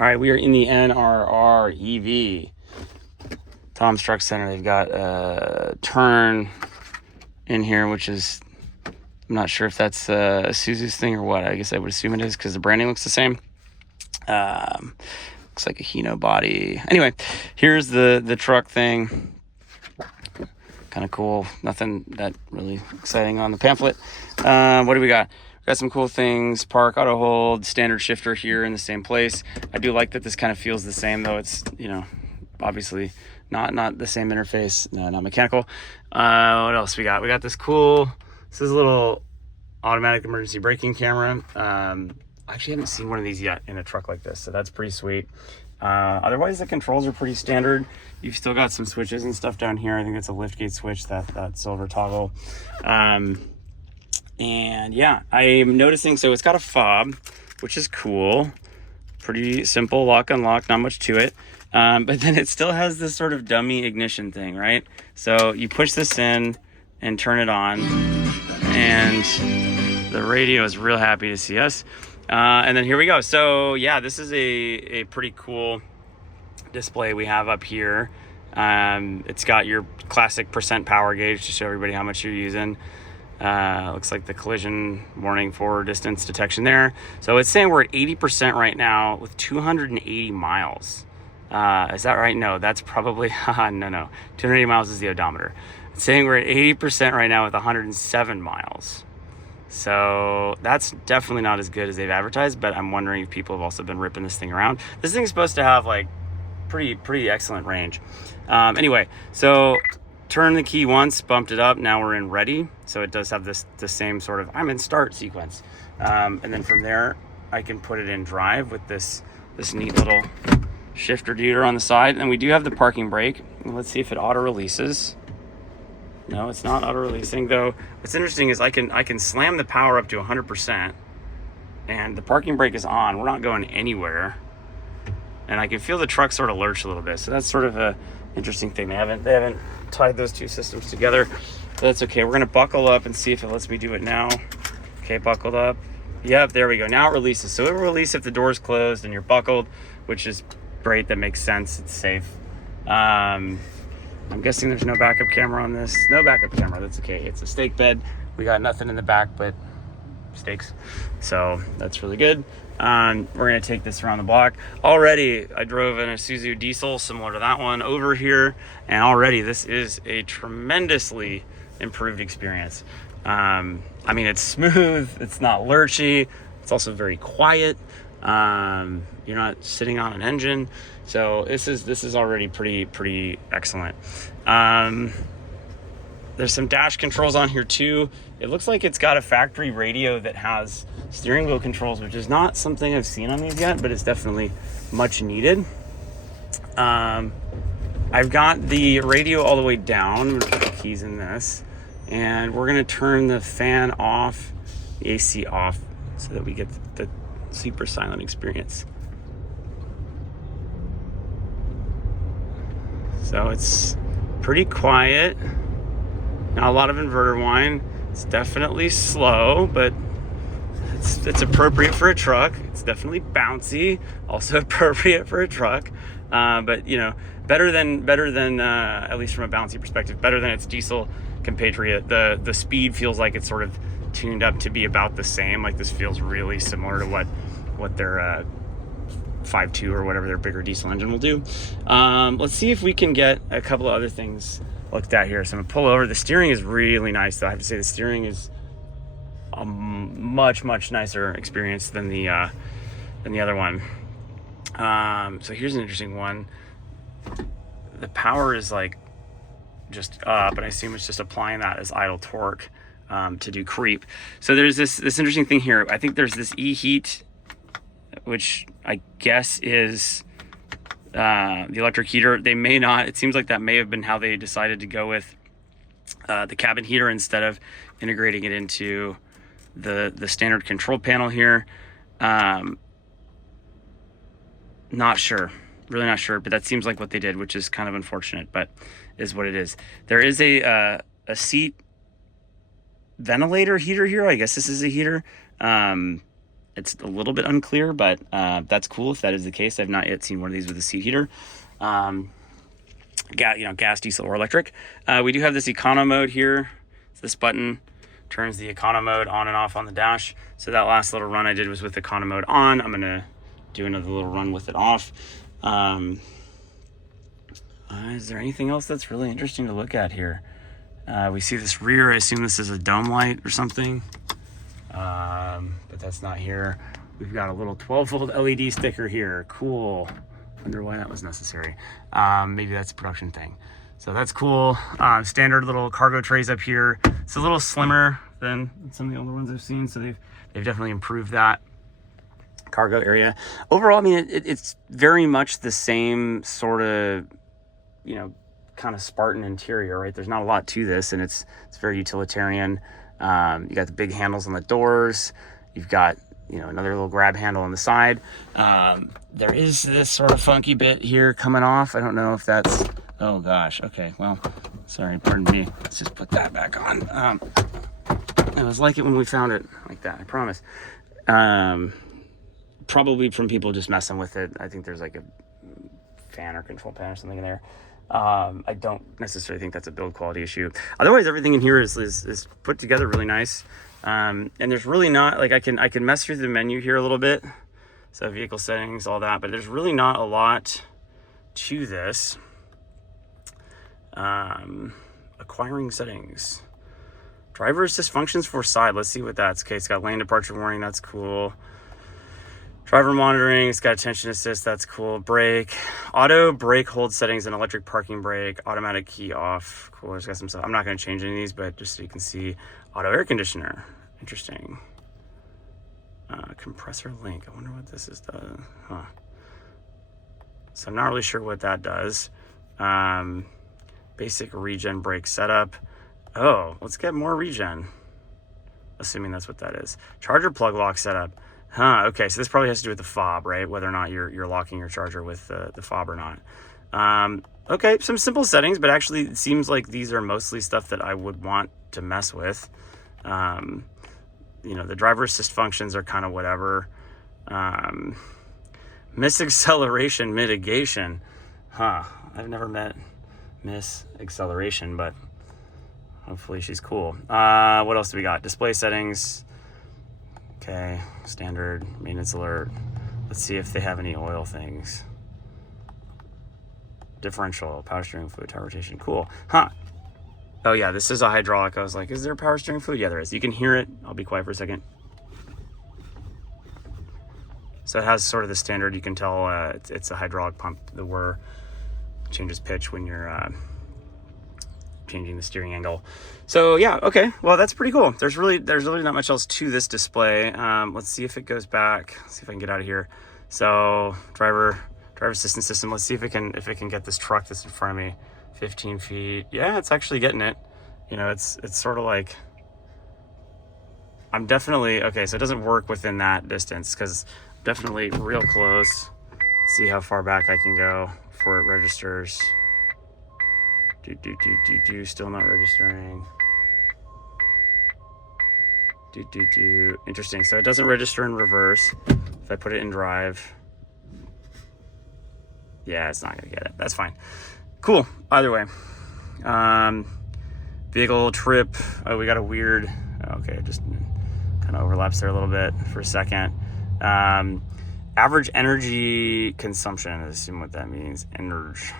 All right, we are in the NRR EV. Tom's Truck Center. They've got a turn in here, which is, I'm not sure if that's Isuzu's thing or what. I guess I would assume it is because the branding looks the same. Looks like a Hino body. Anyway, here's the truck thing. Kind of cool. Nothing that really exciting on the pamphlet. What do we got? Got some cool things. Park, auto hold, standard shifter here in the same place. I do like that this kind of feels the same, though it's, you know, obviously not the same interface, not mechanical. What else we got? We got this this is a little automatic emergency braking camera. I actually haven't seen one of these yet in a truck like this, so that's pretty sweet. Otherwise, the controls are pretty standard. You've still got some switches and stuff down here. I think it's a liftgate switch, that silver toggle. And yeah, I'm noticing, so it's got a fob, which is cool. Pretty simple lock unlock, not much to it. But then it still has this sort of dummy ignition thing, right? So you push this in and turn it on, and the radio is real happy to see us. And then here we go. So yeah, this is a pretty cool display we have up here. It's got your classic percent power gauge to show everybody how much you're using. Looks like the collision warning for distance detection there. So it's saying we're at 80% right now with 280 miles. Is that right? No, that's probably, no. 280 miles is the odometer. It's saying we're at 80% right now with 107 miles. So that's definitely not as good as they've advertised, but I'm wondering if people have also been ripping this thing around. This thing's supposed to have like pretty excellent range. Anyway, so turn the key once, bumped it up. Now we're in ready. So it does have the same sort of, I'm in start sequence. And then from there, I can put it in drive with this neat little shifter duder on the side. And we do have the parking brake. Let's see if it auto releases. No, it's not auto releasing, though. What's interesting is I can slam the power up to 100% and the parking brake is on. We're not going anywhere. And I can feel the truck sort of lurch a little bit. So that's sort of a interesting thing. They haven't tied those two systems together, but that's okay. We're gonna buckle up and see if it lets me do it now. Okay, buckled up. Yep, there we go. Now it releases. So it will release if the door's closed and you're buckled, which is great. That makes sense. It's safe. I'm guessing there's no backup camera on this. No backup camera. That's okay. It's a stake bed. We got nothing in the back but stakes. So that's really good. We're going to take this around the block. Already, I drove an Isuzu diesel similar to that one over here, and already this is a tremendously improved experience. I mean, it's smooth, it's not lurchy, it's also very quiet. You're not sitting on an engine, so this is already pretty excellent. There's some dash controls on here too. It looks like it's got a factory radio that has steering wheel controls, which is not something I've seen on these yet, but it's definitely much needed. I've got the radio all the way down. I'm gonna put the keys in this, and we're gonna turn the fan off, the AC off, so that we get the super silent experience. So it's pretty quiet. Not a lot of inverter whine. It's definitely slow, but it's appropriate for a truck. It's definitely bouncy, also appropriate for a truck. But you know, better than at least from a bouncy perspective, better than its diesel compatriot. The speed feels like it's sort of tuned up to be about the same. Like this feels really similar to what their 5.2 or whatever their bigger diesel engine will do. Let's see if we can get a couple of other things looked at here. So I'm gonna pull over. The steering is really nice, though. I have to say the steering is a much nicer experience than the other one. So here's an interesting one. The power is like just up, and I assume it's just applying that as idle torque to do creep. So there's this interesting thing here. I think there's this e-heat, which I guess is the electric heater. They may not, it seems like that may have been how they decided to go with the cabin heater instead of integrating it into the standard control panel here. Not sure, really not sure, but that seems like what they did, which is kind of unfortunate, but is what it is. There is a seat ventilator heater here. I guess this is a heater. It's a little bit unclear, but that's cool if that is the case. I've not yet seen one of these with a seat heater. Gas, diesel, or electric. We do have this econo mode here. So this button turns the econo mode on and off on the dash. So that last little run I did was with the econo mode on. I'm gonna do another little run with it off. Is there anything else that's really interesting to look at here? We see this rear. I assume this is a dome light or something, but that's not here. We've got a little 12-volt LED sticker here. Cool. Wonder why that was necessary. Maybe that's a production thing. So that's cool. Standard little cargo trays up here. It's a little slimmer than some of the older ones I've seen, so they've definitely improved that cargo area. Overall, I mean, it's very much the same sort of, kind of Spartan interior, right? There's not a lot to this, and it's very utilitarian. You got the big handles on the doors. You've got, another little grab handle on the side. There is this sort of funky bit here coming off. I don't know if that's, oh gosh. Okay. Well, sorry, pardon me. Let's just put that back on. I was like it when we found it like that, I promise. Probably from people just messing with it. I think there's like a fan or control pan or something in there. I don't necessarily think that's a build quality issue. Otherwise, everything in here is put together really nice. And there's really not, like, I can mess through the menu here a little bit. So vehicle settings, all that, but there's really not a lot to this. Acquiring settings. Driver assist functions for side. Let's see what that's. Okay, it's got lane departure warning. That's cool. Driver monitoring, it's got attention assist, that's cool. Brake, auto brake hold settings and electric parking brake, automatic key off. Cool, it's got some stuff. I'm not gonna change any of these, but just so you can see, auto air conditioner, interesting. Compressor link, I wonder what this is, huh. So I'm not really sure what that does. Basic regen brake setup. Oh, let's get more regen. Assuming that's what that is. Charger plug lock setup. Huh, okay, so this probably has to do with the fob, right? Whether or not you're locking your charger with the fob or not. Okay, some simple settings, but actually it seems like these are mostly stuff that I would want to mess with. The driver assist functions are kind of whatever. Miss acceleration mitigation. Huh, I've never met Miss Acceleration, but hopefully she's cool. What else do we got? Display settings. Okay, standard maintenance alert. Let's see if they have any oil things. Differential, power steering fluid, tire rotation. Cool. Huh. Oh yeah, this is a hydraulic. I was like, is there power steering fluid? Yeah, there is. You can hear it. I'll be quiet for a second. So it has sort of the standard. You can tell it's a hydraulic pump. The whir changes pitch when you're changing the steering angle. So yeah, okay, well that's pretty cool. There's really not much else to this display. Let's see if it goes back. Let's see if I can get out of here. So driver assistance system. Let's see if it can get this truck that's in front of me 15 feet. Yeah, it's actually getting it. It's sort of like, I'm definitely okay. So it doesn't work within that distance because I'm definitely real close. See how far back I can go before it registers. Still not registering. Interesting. So it doesn't register in reverse. If I put it in drive, yeah, it's not gonna get it. That's fine. Cool. Either way, vehicle trip. Oh, we got a weird. Okay, it just kind of overlaps there a little bit for a second. Average energy consumption. I assume what that means. Energy.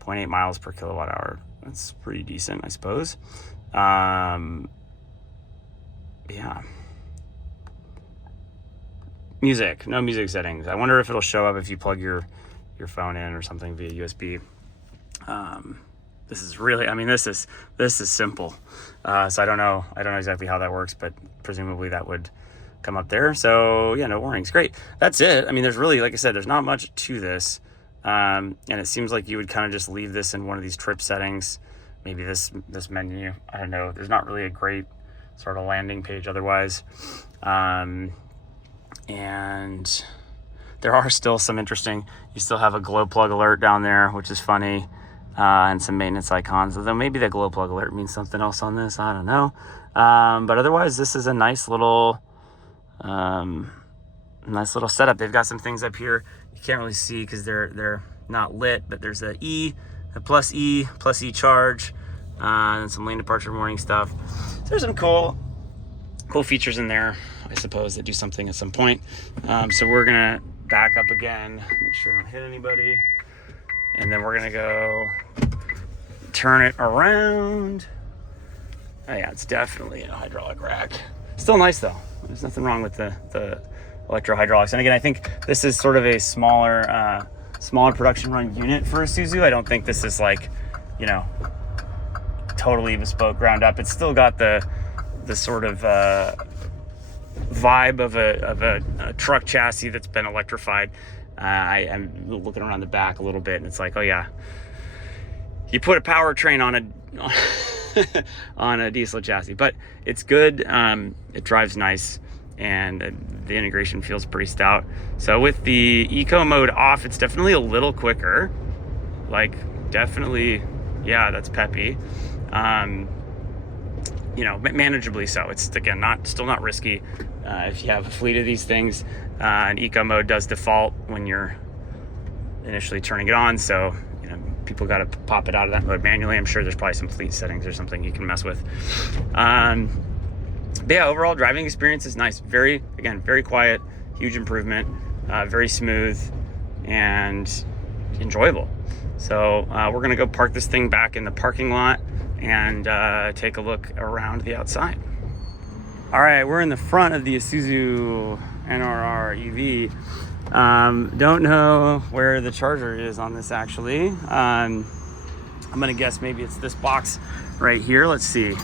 0.8 miles per kilowatt hour. That's pretty decent, I suppose. Yeah. Music. No music settings. I wonder if it'll show up if you plug your phone in or something via USB. This is really, this is simple. So I don't know exactly how that works, but presumably that would come up there. So yeah, no warnings. Great. That's it. There's really, like I said, there's not much to this. And it seems like you would kind of just leave this in one of these trip settings, maybe this menu. I don't know. There's not really a great sort of landing page otherwise. And there are still some interesting, you still have a glow plug alert down there, which is funny, and some maintenance icons. Although maybe the glow plug alert means something else on this. I don't know. But otherwise, this is a nice little nice little setup. They've got some things up here you can't really see because they're not lit, but there's a plus E charge, and some lane departure warning stuff. So there's some cool features in there, I suppose, that do something at some point. So we're gonna back up again, make sure I don't hit anybody, and then we're gonna go turn it around. Oh yeah, it's definitely a hydraulic rack. Still nice though. There's nothing wrong with the electro hydraulics. And again, I think this is sort of a smaller production run unit for Isuzu. I don't think this is like, you know, totally bespoke, ground up. It's still got the sort of vibe of a truck chassis that's been electrified. I'm looking around the back a little bit, and it's like, oh yeah, you put a powertrain on a diesel chassis, but it's good. It drives nice, and the integration feels pretty stout. So with the eco mode off, it's definitely a little quicker. Like, definitely, yeah, that's peppy. You know, manageably so. It's, again, still not risky. If you have a fleet of these things, and eco mode does default when you're initially turning it on, so you know, people got to pop it out of that mode manually. I'm sure there's probably some fleet settings or something you can mess with. But yeah, overall driving experience is nice. Very quiet, huge improvement, very smooth and enjoyable. So we're gonna go park this thing back in the parking lot and take a look around the outside. All right, we're in the front of the Isuzu NRR EV. Don't know where the charger is on this actually. I'm gonna guess maybe it's this box right here. Let's see.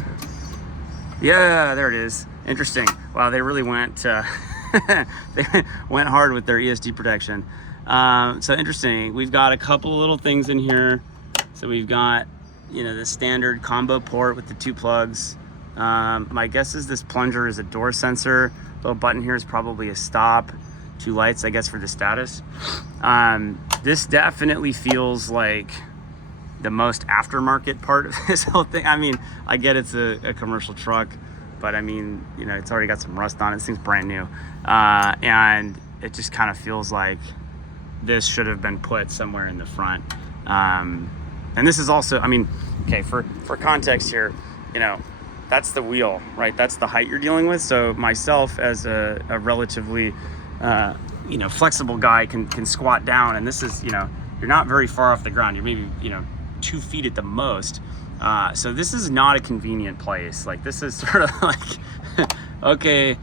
Yeah, there it is. Interesting. Wow, they really went they went hard with their ESD protection. So interesting. We've got a couple little things in here. So we've got, you know, the standard combo port with the 2 plugs. My guess is this plunger is a door sensor. Little button here is probably a stop. 2 lights, I guess, for the status. This definitely feels like the most aftermarket part of this whole thing. I mean, I get it's a commercial truck, but I mean, you know, it's already got some rust on it. This thing's brand new. And it just kind of feels like this should have been put somewhere in the front. And this is also, I mean, okay, for context here, you know, that's the wheel, right? That's the height you're dealing with. So myself, as a relatively, you know, flexible guy, can squat down, and this is, you know, you're not very far off the ground. You're maybe, you know, 2 feet at the most. So this is not a convenient place. Like, this is sort of like, okay,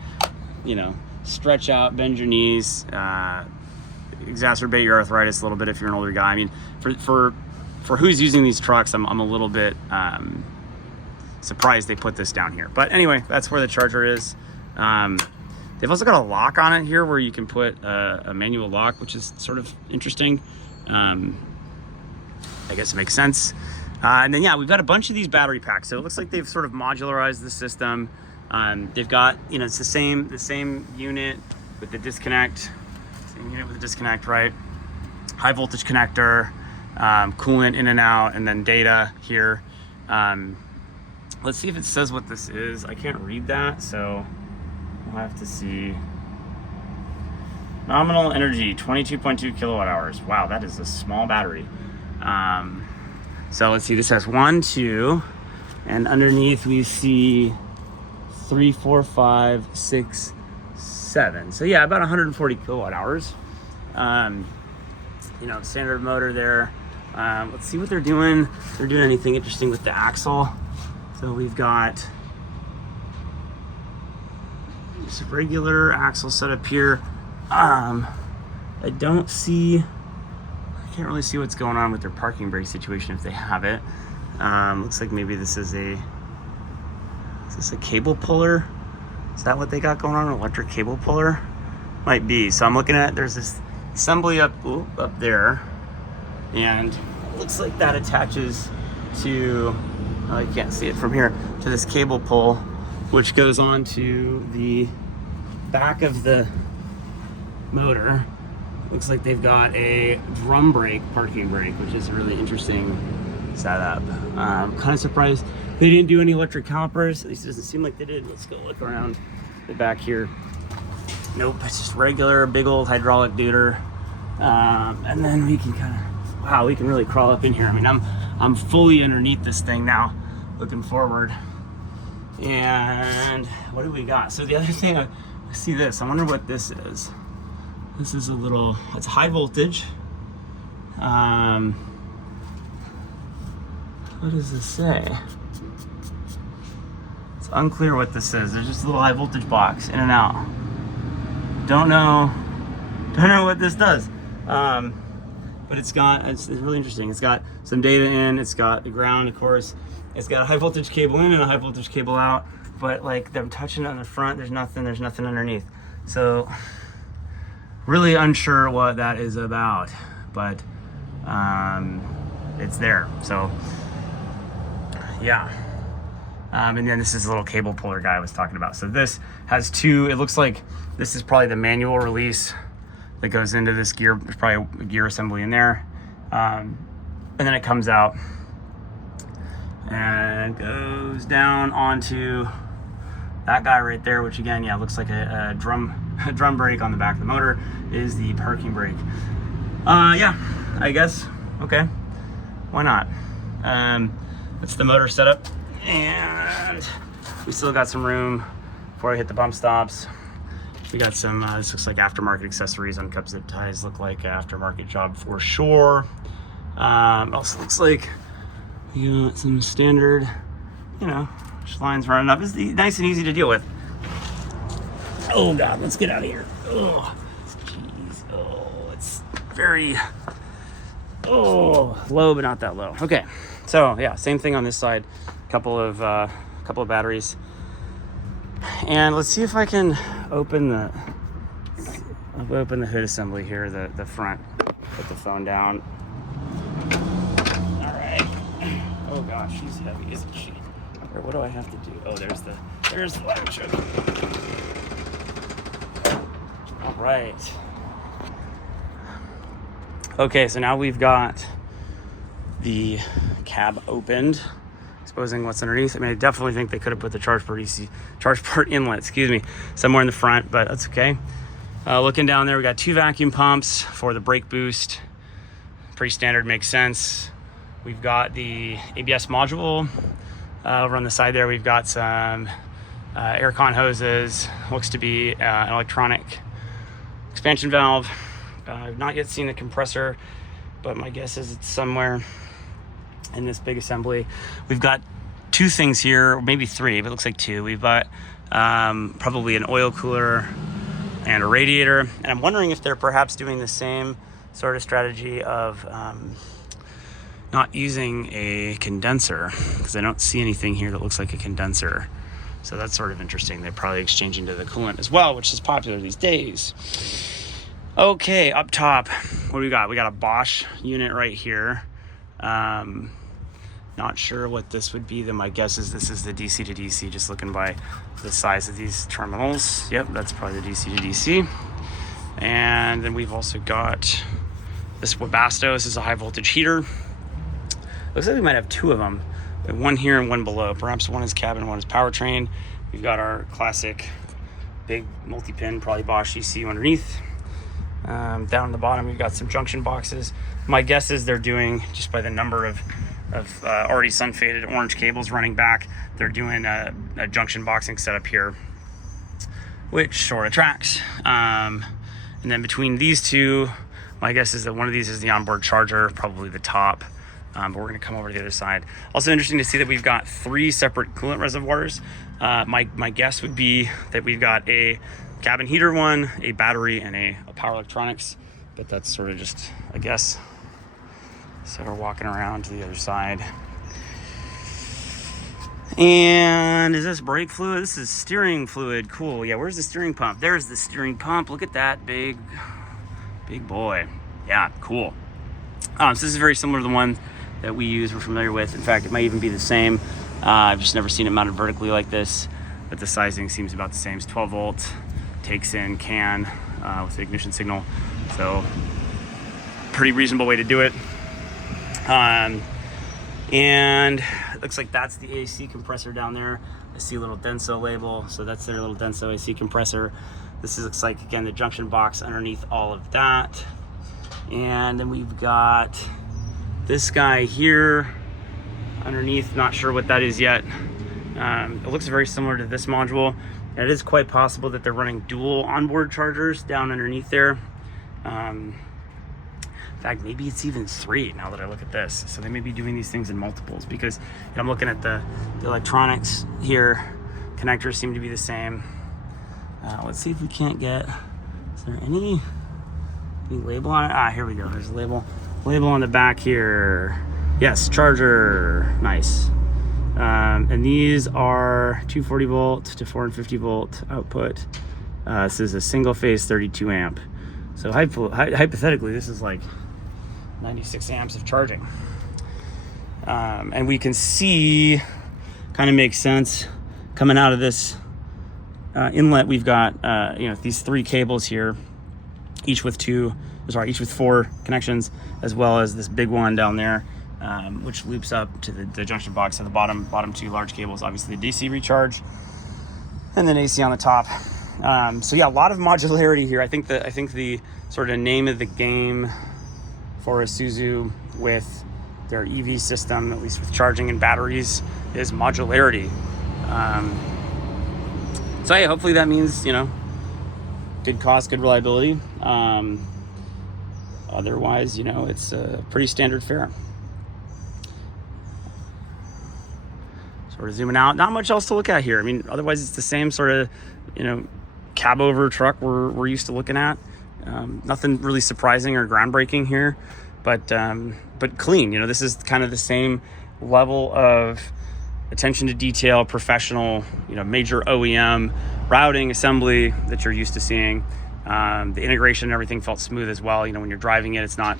you know, stretch out, bend your knees, exacerbate your arthritis a little bit if you're an older guy. I mean, for who's using these trucks, I'm a little bit surprised they put this down here. But anyway, that's where the charger is. They've also got a lock on it here where you can put a manual lock, which is sort of interesting. I guess it makes sense. And then, yeah, we've got a bunch of these battery packs. So it looks like they've sort of modularized the system. They've got, you know, it's the same unit with the disconnect. Same unit with the disconnect, right? High voltage connector, coolant in and out, and then data here. Let's see if it says what this is. I can't read that, so we'll have to see. Nominal energy, 22.2 kilowatt hours. Wow, that is a small battery. So let's see, this has 1, 2, and underneath we see 3, 4, 5, 6, 7. So yeah, about 140 kilowatt hours. You know, standard motor there. Let's see what they're doing. If they're doing anything interesting with the axle. So we've got this regular axle setup here. I don't see, I can't really see what's going on with their parking brake situation if they have it. Looks like maybe this is is this a cable puller? Is that what they got going on, an electric cable puller? Might be. So I'm looking at, there's this assembly up there, and it looks like that attaches to, you can't see it from here, to this cable pull, which goes on to the back of the motor. Looks like they've got a drum brake parking brake, which is a really interesting setup. Kind of surprised they didn't do any electric calipers. At least it doesn't seem like they did. Let's go look around the back here. Nope, it's just regular big old hydraulic deuter. And then we can kind of, wow, we can really crawl up in here. I mean, I'm fully underneath this thing now, looking forward. And what do we got? So the other thing, I see this. I wonder what this is. This is a little, it's high voltage. What does this say? It's unclear what this is. There's just a little high voltage box, in and out. Don't know what this does. But it's really interesting. It's got some data in, it's got the ground, of course. It's got a high voltage cable in and a high voltage cable out, but like them touching it on the front, there's nothing underneath. So really unsure what that is about, but it's there. So yeah. And then this is a little cable puller guy I was talking about. So this has two, it looks like this is probably the manual release that goes into this gear. There's probably a gear assembly in there. And then it comes out and goes down onto that guy right there, which again, yeah, looks like a drum brake on the back of the motor is the parking brake. Yeah, I guess, okay, why not? That's the motor setup, and we still got some room before I hit the bump stops. We got some, this looks like aftermarket accessories, uncup zip ties, look like an aftermarket job for sure. Also looks like you got some standard, just lines running up. It's nice and easy to deal with. Oh God, let's get out of here. Oh, jeez. Oh, it's very, low, but not that low. Okay, so yeah, same thing on this side. Couple of batteries. And let's see if I can open the hood assembly here, the front. Put the phone down. All right. Oh gosh, she's heavy, isn't she? Or what do I have to do? Oh, there's the ladder choke. All right. Okay, so now we've got the cab opened, exposing what's underneath. I mean, I definitely think they could have put the charge port inlet, somewhere in the front, but that's okay. Looking down there, we got 2 vacuum pumps for the brake boost. Pretty standard, makes sense. We've got the ABS module. Over on the side there, we've got some air con hoses. Looks to be an electronic expansion valve. I've not yet seen the compressor, but my guess is it's somewhere in this big assembly. We've got 2 things here, or maybe 3, but it looks like 2. We've got probably an oil cooler and a radiator. And I'm wondering if they're perhaps doing the same sort of strategy of not using a condenser, because I don't see anything here that looks like a condenser. So that's sort of interesting. They're probably exchanging to the coolant as well, which is popular these days. Okay, up top, what do we got? We got a Bosch unit right here. Not sure what this would be. Then my guess is this is the DC to DC, just looking by the size of these terminals. Yep, that's probably the DC to DC. And then we've also got this Webasto. This is a high voltage heater. Looks like we might have 2 of them. We have one here and one below. Perhaps one is cabin, one is powertrain. We've got our classic big multi-pin, probably Bosch ECU underneath. Down the bottom, we've got some junction boxes. My guess is they're doing, just by the number of already sun-faded orange cables running back, they're doing a junction boxing setup here, which sort of tracks. And then between these 2, my guess is that one of these is the onboard charger, probably the top. But we're going to come over to the other side. Also interesting to see that we've got 3 separate coolant reservoirs. My guess would be that we've got a cabin heater one, a battery, and a power electronics, but that's sort of just a guess. So we're walking around to the other side. And is this brake fluid? This is steering fluid. Cool. Yeah, where's the steering pump? There's the steering pump. Look at that big boy. Yeah, cool. So this is very similar to the one that we're familiar with. In fact, it might even be the same. I've just never seen it mounted vertically like this, but the sizing seems about the same. It's 12 volts, takes in CAN with the ignition signal. So pretty reasonable way to do it. And it looks like that's the AC compressor down there. I see a little Denso label, so that's their little Denso AC compressor. This looks like, again, the junction box underneath all of that. And then we've got this guy here underneath, not sure what that is yet. It looks very similar to this module. And it is quite possible that they're running dual onboard chargers down underneath there. In fact, maybe it's even 3 now that I look at this. So they may be doing these things in multiples, because I'm looking at the electronics here. Connectors seem to be the same. Let's see if we can't get, is there any label on it? Here we go. There's a label on the back here. Yes, charger. Nice. And these are 240 volt to 450 volt output. This is a single phase 32 amp. So hypothetically, this is like 96 amps of charging. And we can see, kind of makes sense, coming out of this inlet, we've got these 3 cables here, each with 4 connections, as well as this big one down there, which loops up to the junction box. So the bottom 2 large cables, obviously the DC recharge, and then AC on the top. So yeah, a lot of modularity here. I think the sort of name of the game for Isuzu with their EV system, at least with charging and batteries, is modularity. So yeah, hopefully that means, good cost, good reliability. Otherwise, it's a pretty standard fare. Sort of zooming out, not much else to look at here. I mean, otherwise it's the same sort of, cab over truck we're used to looking at. Nothing really surprising or groundbreaking here, but clean. This is kind of the same level of attention to detail, professional, major OEM routing, assembly that you're used to seeing. The integration and everything felt smooth as well. When you're driving it, it's not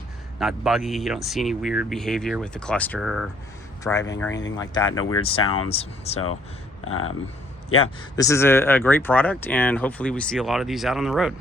buggy. You don't see any weird behavior with the cluster or driving or anything like that. No weird sounds. So yeah, this is a great product, and hopefully we see a lot of these out on the road.